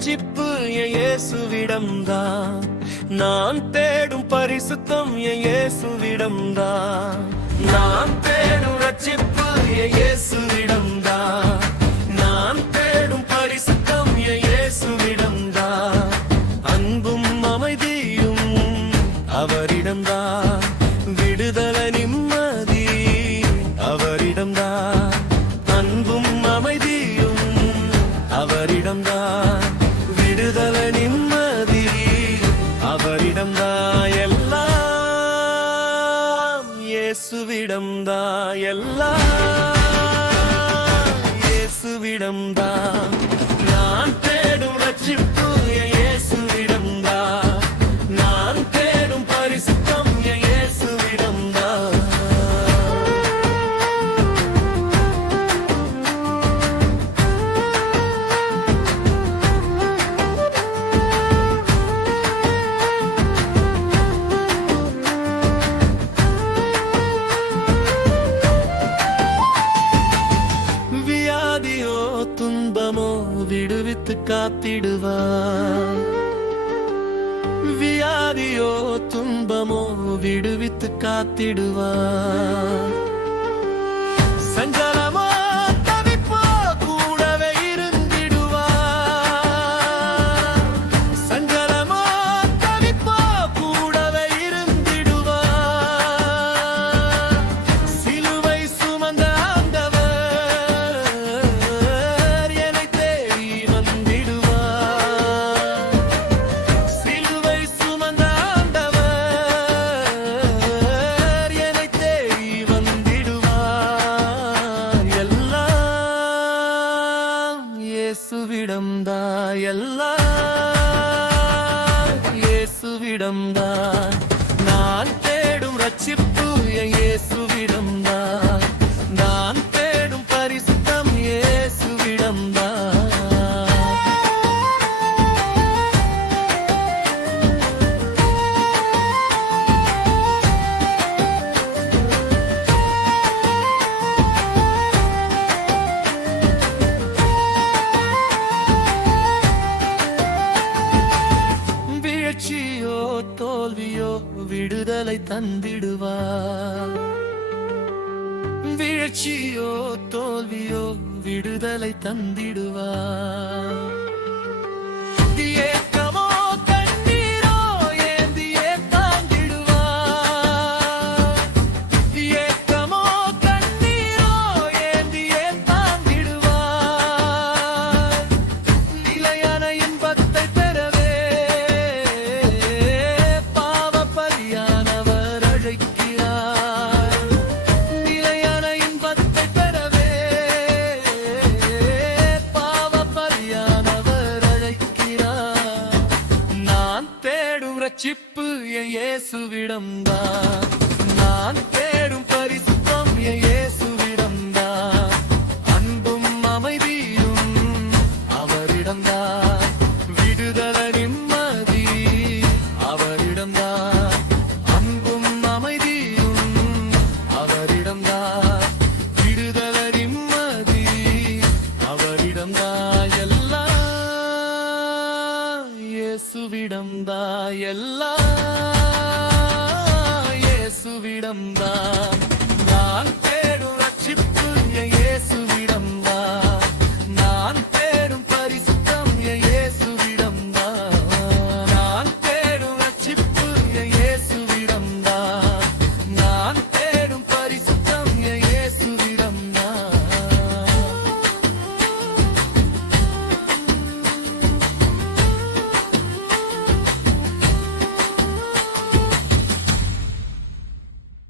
ரட்சிப்பு என் இயேசுவிடம்தான். நான் தேடும் பரிசுத்தம் என் இயேசுவிடம்தான். நான் தேடும் ரட்சிப்பு என் இயேசுவிடம்தான். நான் தேடும் பரிசுத்தம் என் இயேசுவிடம்தான். அன்பும் அமைதியும் அவரிடம்தான். விடுதலை நிம்மதி அவரிடம்தான். அன்பும் அமைதியும் அவரிடம்தான். விடுதலை நிம்மதி அவரிடம்தான். எல்லாம் இயேசுவிடம்தான். எல்லாம் இயேசுவிடம்தான். நான் தேடும் ரட்சிப்பு என் இயேசுவிடம்தான். நான் தேடும் பரிசுத்தம் என் இயேசுவிடம்தான். வியாதியோ துன்பமோ விடுவித்து காத்திடுவார். வியாதியோ துன்பமோ விடுவித்து காத்திடுவார். சஞ்சலமோ தவிப்போ கூடவே இருந்திடுவார். சஞ்சலமோ தவிப்போ கூடவே இருந்திடுவார். சிலுவை சுமந்த ஆண்டவர் என்னை தேடி வந்திடுவார். சிலுவை சுமந்த ஆண்டவர் என்னை தேடி வந்திடுவார். எல்லாம் இயேசுவிடம்தான். எல்லாம் இயேசுவிடம்தான். நான் தேடும் ரட்சிப்பு என் இயேசுவிடம்தான். நான் தேடும் பரிசுத்தம் இயேசுவிடம்தான். வீழ்ச்சியோ தோல்வியோ விடுதலை தந்திடுவார். வீழ்ச்சியோ தோல்வியோ விடுதலை தந்திடுவார். ஏக்கமோ கண்ணீரோ ஏந்தியே தாங்கிடுவார். ஏக்கமோ கண்ணீரோ ஏந்தியே தாங்கிடுவார். நிலையான இன்பத்தை பெறவே பாவ பலியானவர் அழைக்கிறார். நிலையான இன்பத்தை பெறவே பாவ பலியானவர் அழைக்கிறார். நான் தேடும் ரட்சிப்பு என் இயேசுவிடம்தான்.